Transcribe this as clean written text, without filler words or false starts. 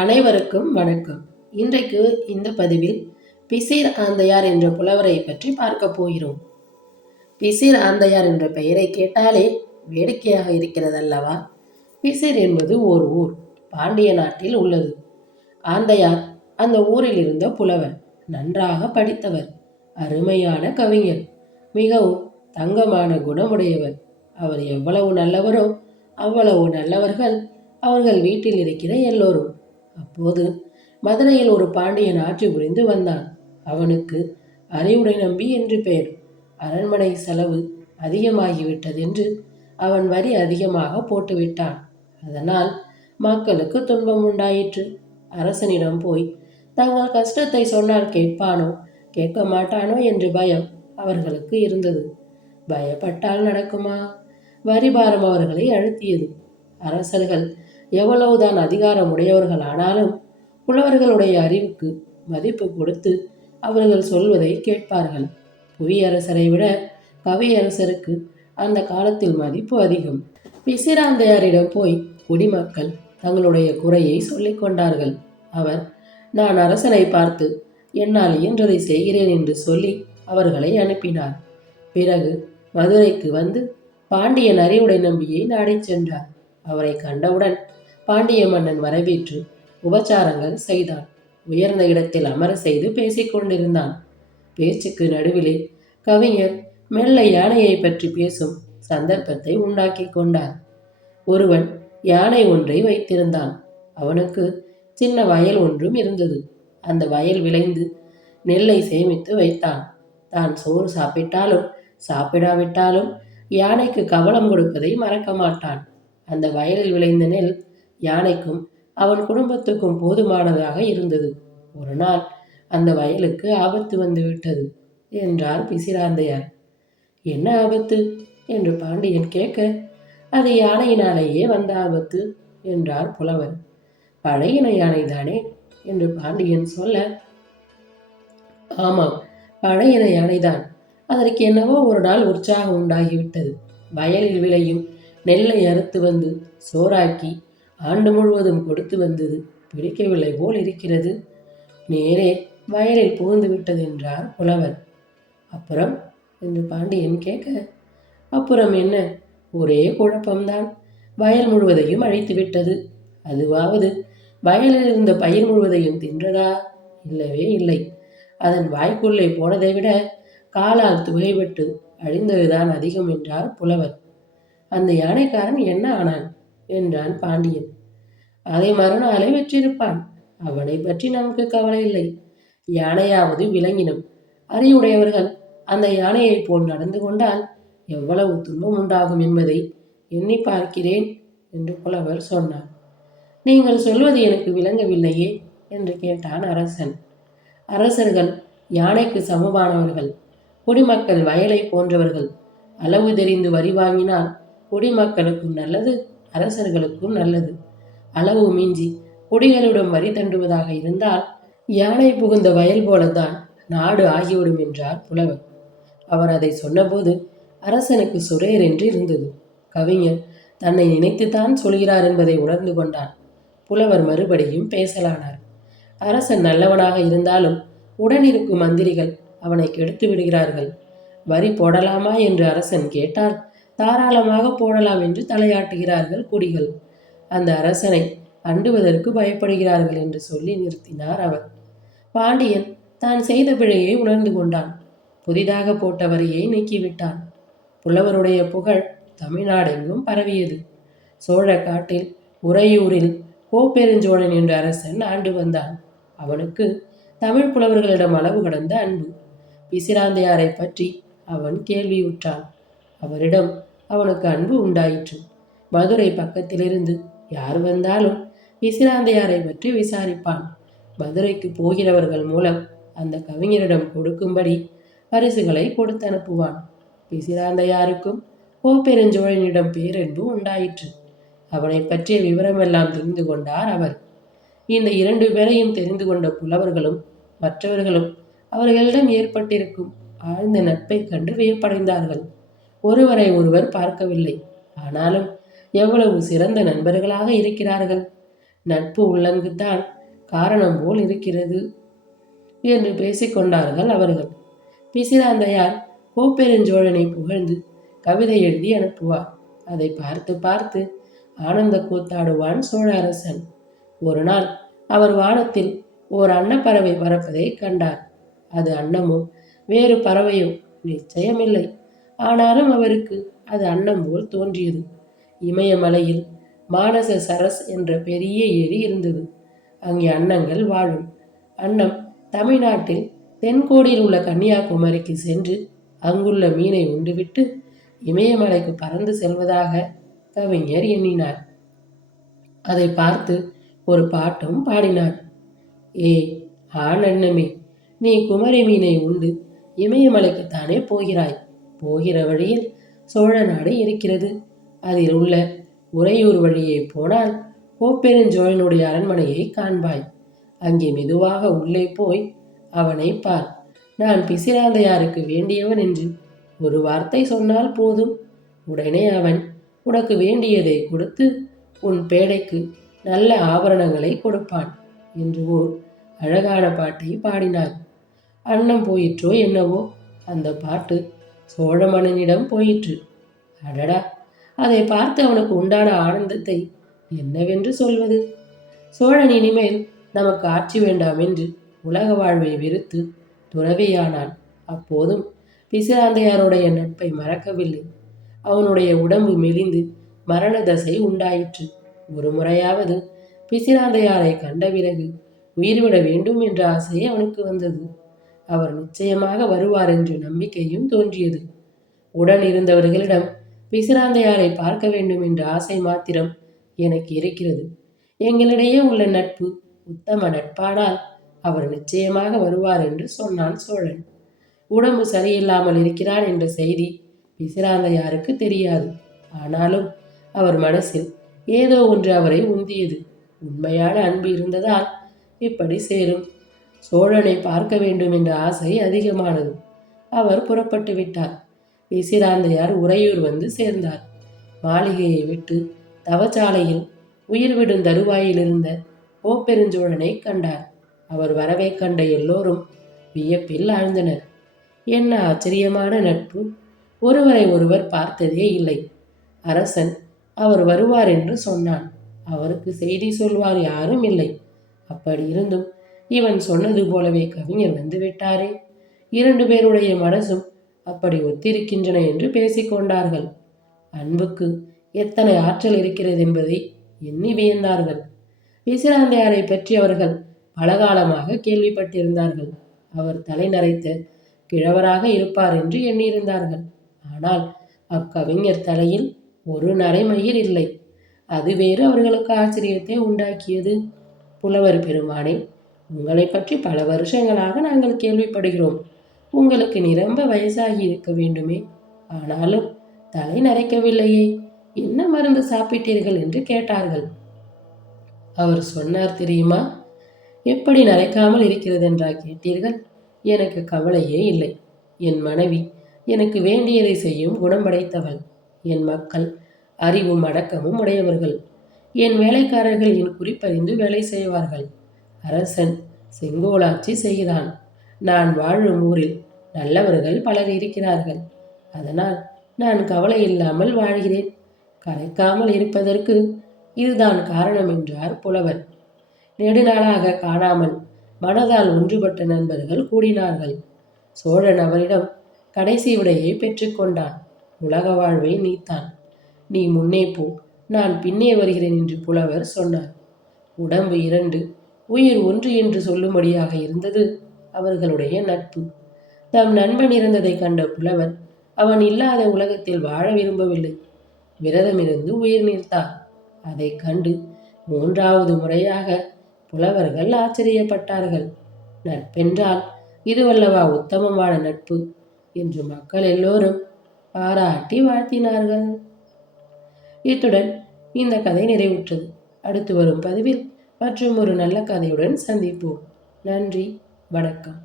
அனைவருக்கும் வணக்கம். இன்றைக்கு இந்த பதிவில் பிசிர் ஆந்தையார் என்ற புலவரை பற்றி பார்க்க போகிறோம். பிசிர் ஆந்தையார் என்ற பெயரை கேட்டாலே வேடிக்கையாக இருக்கிறதல்லவா? பிசிர் என்பது ஓர் ஊர், பாண்டிய நாட்டில் உள்ளது. ஆந்தையார் அந்த ஊரில் இருந்த புலவர், நன்றாக படித்தவர், அருமையான கவிஞர், மிகவும் தங்கமான குணமுடையவர். அவர் எவ்வளவு நல்லவரோ அவ்வளவு நல்லவர்கள் அவர்கள் வீட்டில் இருக்கிற எல்லோரும். அப்போது மதுரையில் ஒரு பாண்டியன் ஆட்சி புரிந்து வந்தான். அவனுக்கு அறிவுடை நம்பி என்று பெயர். அரண்மனை செலவு அதிகமாகிவிட்டது என்று அவன் வரி அதிகமாக போட்டுவிட்டான். அதனால் மக்களுக்கு துன்பம் உண்டாயிற்று. அரசனிடம் போய் தங்கள் கஷ்டத்தை சொன்னால் கேட்பானோ கேட்க மாட்டானோ என்று பயம் அவர்களுக்கு இருந்தது. பயப்பட்டால் நடக்குமா? வரிபாரம் அவர்களை அழுத்தியது. அரசர்கள் எவ்வளவுதான் அதிகாரம் உடையவர்கள் ஆனாலும் புலவர்களுடைய அறிவுக்கு மதிப்பு கொடுத்து அவர்கள் சொல்வதை கேட்பார்கள். புவியரசரை விட கவியரசருக்கு அந்த காலத்தில் மதிப்பு அதிகம். பிசிராந்தையாரிடம் போய் குடிமக்கள் தங்களுடைய குறையை சொல்லிக் கொண்டார்கள். அவர், நான் அரசனை பார்த்து என்னால் இயன்றதை செய்கிறேன் என்று சொல்லி அவர்களை அனுப்பினார். பிறகு மதுரைக்கு வந்து பாண்டியன் அறிவுடை நம்பியை நாடிச் சென்றார். அவரை கண்டவுடன் பாண்டிய மன்னன் வரவேற்று உபச்சாரங்கள் செய்தான். உயர்ந்த இடத்தில் அமர செய்து பேசிக் கொண்டிருந்தான். பேச்சுக்கு நடுவிலே கவிஞர் மெல்ல யானையை பற்றி பேசும் சந்தர்ப்பத்தை உண்டாக்கி கொண்டார். ஒருவன் யானை ஒன்றை வைத்திருந்தான். அவனுக்கு சின்ன வயல் ஒன்றும் இருந்தது. அந்த வயல் விளைந்து நெல்லை சேமித்து வைத்தான். தான் சோறு சாப்பிட்டாலும் சாப்பிடாவிட்டாலும் யானைக்கு கவலம் கொடுப்பதை மறக்க மாட்டான். அந்த வயலில் விளைந்த நெல் யானைக்கும் அவன் குடும்பத்துக்கும் போதுமானதாக இருந்தது. ஒரு நாள் அந்த வயலுக்கு ஆபத்து வந்துவிட்டது என்றார் பிசிராந்தையார். என்ன ஆபத்து என்று பாண்டியன் கேட்க, அது யானையினாலேயே வந்த ஆபத்து என்றார் புலவர். பழையின யானைதானே என்று பாண்டியன் சொல்ல, ஆமாம், பழையின யானைதான். அதற்கு என்னவோ ஒரு நாள் உற்சாகம் உண்டாகிவிட்டது. வயலில் விளையும் நெல்லை அறுத்து வந்து சோறாக்கி ஆண்டு முழுவதும் கொடுத்து வந்தது பிடிக்கவில்லை போல் இருக்கிறது. நேரே வயலில் புகுந்து விட்டது என்றார் புலவர். அப்புறம் என்று பாண்டியன் கேட்க, அப்புறம் என்ன, ஒரே குழப்பம்தான். வயல் முழுவதையும் அழித்து விட்டது. அதுவாவது வயலில் இருந்த பயிர் முழுவதையும் தின்றதா? இல்லவே இல்லை. அதன் வாய்க்குள்ளே போனதை விட காலால் துகைப்பட்டு அழிந்ததுதான் அதிகம் என்றார் புலவர். அந்த யானைக்காரன் என்ன ஆனான் என்றான் பாண்டியன். அதை மறுநாளை வெற்றிருப்பான். அவனை பற்றி நமக்கு கவலை இல்லை. யானையாவது விலங்கினம். அறிவுடையவர்கள் அந்த யானையை போல் நடந்து கொண்டால் எவ்வளவு துன்பம் உண்டாகும் என்பதை எண்ணி பார்க்கிறேன் என்று புலவர் சொன்னார். நீங்கள் சொல்வது எனக்கு விளங்கவில்லையே என்று கேட்டான் அரசன். அரசர்கள் யானைக்கு சமமானவர்கள். குடிமக்கள் வயலை போன்றவர்கள். அளவு தெரிந்து வரி வாங்கினால் குடிமக்களுக்கும் நல்லது, அரசர்களுக்கும் நல்லது. அளவு மிஞ்சி குடிகளிடம் வரி தண்டுவதாக இருந்தால் யானை புகுந்த வயல் போலத்தான் நாடு ஆகிவிடும் என்றார் புலவர். அவர் அதை சொன்னபோது அரசனுக்கு சுரேர் என்று இருந்தது. கவிஞர் தன்னை நினைத்துத்தான் சொல்கிறார் என்பதை உணர்ந்து கொண்டான். புலவர் மறுபடியும் பேசலானார். அரசன் நல்லவனாக இருந்தாலும் உடனிருக்கும் மந்திரிகள் அவனை கெடுத்து விடுகிறார்கள். வரி போடலாமா என்று அரசன் கேட்டால் தாராளமாக போடலாம் என்று தலையாட்டுகிறார்கள் குடிகள். அந்த அரசனை அண்டுவதற்கு பயப்படுகிறார்கள் என்று சொல்லி நிறுத்தினார் அவர். பாண்டியன் தான் செய்த பிழையை உணர்ந்து கொண்டான். புதிதாக போட்ட வரியை நீக்கிவிட்டான். புலவருடைய புகழ் தமிழ்நாடெங்கும் பரவியது. சோழ காட்டில் உறையூரில் கோப்பெருஞ்சோழன் என்ற அரசன் ஆண்டு வந்தான். அவனுக்கு தமிழ் புலவர்களிடம் அளவு கடந்த அன்பு. பிசிராந்தையாரை பற்றி அவன் கேள்வியுற்றான். அவரிடம் அவனுக்கு அன்பு உண்டாயிற்று. மதுரை பக்கத்திலிருந்து யார் வந்தாலும் பிசிராந்தையாரை பற்றி விசாரிப்பான். மதுரைக்கு போகிறவர்கள் மூலம் அந்த கவிஞரிடம் கொடுக்கும்படி பரிசுகளை கொடுத்து அனுப்புவான். பிசிராந்தையாருக்கும் கோப்பெருஞ்சோழனிடம் பேரன்பு உண்டாயிற்று. அவனை பற்றிய விவரமெல்லாம் தெரிந்து கொண்டார் அவர். இந்த 2 பேரையும் தெரிந்து கொண்ட புலவர்களும் மற்றவர்களும் அவர்களிடம் ஏற்பட்டிருக்கும் ஆழ்ந்த நட்பை கண்டு வியப்படைந்தார்கள். ஒருவரை ஒருவர் பார்க்கவில்லை. ஆனாலும் எவ்வளவு சிறந்த நண்பர்களாக இருக்கிறார்கள். நட்பு உள்ளங்குத்தான் காரணம் போல் இருக்கிறது என்று பேசிக்கொண்டார்கள் அவர்கள். பிசிராந்தையார் கோப்பெருஞ்சோழனை புகழ்ந்து கவிதை எழுதி அனுப்புவார். அதை பார்த்து பார்த்து ஆனந்த கூத்தாடுவான் சோழ அரசன். ஒரு நாள் அவர் வானத்தில் ஓர் அன்னப்பறவை பறப்பதை கண்டார். அது அன்னமோ வேறு பறவையோ நிச்சயமில்லை. ஆனாலும் அவருக்கு அது அன்னம் போல் தோன்றியது. இமயமலையில் மானச சரஸ் என்ற பெரிய ஏரி இருந்தது. அங்கே அன்னங்கள் வாழும். அன்னம் தமிழ்நாட்டில் தென்கோடியில் உள்ள கன்னியாகுமரிக்கு சென்று அங்குள்ள மீனை உண்டுவிட்டு இமயமலைக்கு பறந்து செல்வதாக கவிஞர் எண்ணினார். அதை பார்த்து ஒரு பாட்டும் பாடினார். ஏ ஆண் அன்னமே, நீ குமரி மீனை உண்டு இமயமலைக்குத்தானே போகிறாய். போகிற வழியில் சோழ நாடு இருக்கிறது. அதில் உள்ள உறையூர் வழியே போனால் கோப்பெருஞ்சோழனுடைய அரண்மனையை காண்பாய். அங்கே மெதுவாக உள்ளே போய் அவனை பார். நான் பிசிராந்தையாருக்கு வேண்டியவன் என்று ஒரு வார்த்தை சொன்னால் போதும். உடனே அவன் உனக்கு வேண்டியதை கொடுத்து உன் பேடைக்கு நல்ல ஆபரணங்களை கொடுப்பான் என்று ஓர் அழகான பாட்டை பாடினார். அன்னம் போயிற்றோ என்னவோ, அந்த பாட்டு சோழ மன்னனிடம் போயிற்று. அடடா, அதை பார்த்து அவனுக்கு உண்டான ஆனந்தத்தை என்னவென்று சொல்வது? சோழன் இனிமேல் நமக்கு ஆட்சி வேண்டாம் என்று உலக வாழ்வை வெறுத்து துறவியானான். அப்போதும் பிசிராந்தையாருடைய நட்பை மறக்கவில்லை. அவனுடைய உடம்பு மெலிந்து மரண தசை உண்டாயிற்று. ஒரு முறையாவது பிசிராந்தையாரை கண்ட பிறகு உயிர்விட வேண்டும் என்ற ஆசை அவனுக்கு வந்தது. அவர் நிச்சயமாக வருவார் என்ற நம்பிக்கையும் தோன்றியது. உடன் இருந்தவர்களிடம் பிசிராந்தையாரை பார்க்க வேண்டும் என்ற ஆசை மாத்திரம் எனக்கு இருக்கிறது. எங்களிடையே உள்ள நட்பு உத்தம நட்பானால் அவர் நிச்சயமாக வருவார் என்று சொன்னான் சோழன். உடம்பு சரியில்லாமல் இருக்கிறான் என்ற செய்தி பிசிராந்தையாருக்கு தெரியாது. ஆனாலும் அவர் மனசில் ஏதோ ஒன்று அவரை உந்தியது. உண்மையான அன்பு இருந்ததால் இப்படி சேரும். சோழனை பார்க்க வேண்டும் என்ற ஆசை அதிகமானது. அவர் புறப்பட்டு விட்டார். பிசிராந்தையார் உறையூர் வந்து சேர்ந்தார். மாளிகையை விட்டு தவச்சாலையில் உயிர்விடும் தருவாயில் இருந்த கோப்பெருஞ்சோழனை கண்டார். அவர் வரவை கண்ட எல்லோரும் வியப்பில் ஆழ்ந்தனர். என்ன ஆச்சரியமான நட்பு! ஒருவரை ஒருவர் பார்த்ததே இல்லை. அரசன் அவர் வருவார் என்று சொன்னான். அவருக்கு செய்தி சொல்வார் யாரும் இல்லை. அப்படி இருந்தும் இவன் சொன்னது போலவே கவிஞர் வந்து விட்டாரே. 2 பேருடைய மனசும் அப்படி ஒத்திருக்கின்றன என்று பேசிக்கொண்டார்கள். அன்புக்கு எத்தனை ஆற்றல் இருக்கிறது என்பதை எண்ணி வியந்தார்கள். பிசிராந்தையாரை பற்றி அவர்கள் பலகாலமாக கேள்விப்பட்டிருந்தார்கள். அவர் தலை நரைத்த கிழவராக இருப்பார் என்று எண்ணியிருந்தார்கள். ஆனால் அக்கவிஞர் தலையில் ஒரு நரைமயிர் இல்லை. அது வேறு அவர்களுக்கு ஆச்சரியத்தை உண்டாக்கியது. புலவர் பெருமானே, உங்களை பற்றி பல வருஷங்களாக நாங்கள் கேள்விப்படுகிறோம். உங்களுக்கு நிரம்ப வயசாகி இருக்க வேண்டுமே, ஆனாலும் தலை நரைக்கவில்லையே, என்ன மருந்து சாப்பிட்டீர்கள் என்று கேட்டார்கள். அவர் சொன்னார் தெரியுமா? எப்படி நரைக்காமல் இருக்கிறது என்றா கேட்டீர்கள்? எனக்கு கவலையே இல்லை. என் மனைவி எனக்கு வேண்டியதை செய்யும் குணம் படைத்தவள். என் மக்கள் அறிவும் அடக்கமும் உடையவர்கள். என் வேலைக்காரர்கள் என் குறிப்பறிந்து வேலை செய்வார்கள். அரசன் செங்கோலாட்சி செய்கிறான். நான் வாழும் ஊரில் நல்லவர்கள் பலர் இருக்கிறார்கள். அதனால் நான் கவலை இல்லாமல் வாழ்கிறேன். கரைக்காமல் இருப்பதற்கு இதுதான் காரணம் என்றார் புலவர். நெடுநாளாக காணாமல் மனதால் ஒன்றுபட்ட நண்பர்கள் கூடினார்கள். சோழன் அவரிடம் கடைசி விடையை பெற்றுக்கொண்டான். உலக வாழ்வை நீத்தான். நீ முன்னே போ, நான் பின்னே வருகிறேன் என்று புலவர் சொன்னார். உடம்பு 2, உயிர் 1 என்று சொல்லும்படியாக இருந்தது அவர்களுடைய நட்பு. தம் நண்பன் இறந்ததை கண்ட புலவர் அவன் இல்லாத உலகத்தில் வாழ விரும்பவில்லை. விரதமிருந்து உயிர் நீர்த்தார். அதை கண்டு 3வது முறையாக புலவர்கள் ஆச்சரியப்பட்டார்கள். நட்பென்றால் இதுவல்லவா உத்தமமான நட்பு என்று மக்கள் எல்லோரும் பாராட்டி வாழ்த்தினார்கள். இத்துடன் இந்த கதை நிறைவுற்றது. அடுத்து வரும் பதிவில் மற்றும் ஒரு நல்ல கதையுடன் சந்திப்போம். நன்றி, வணக்கம்.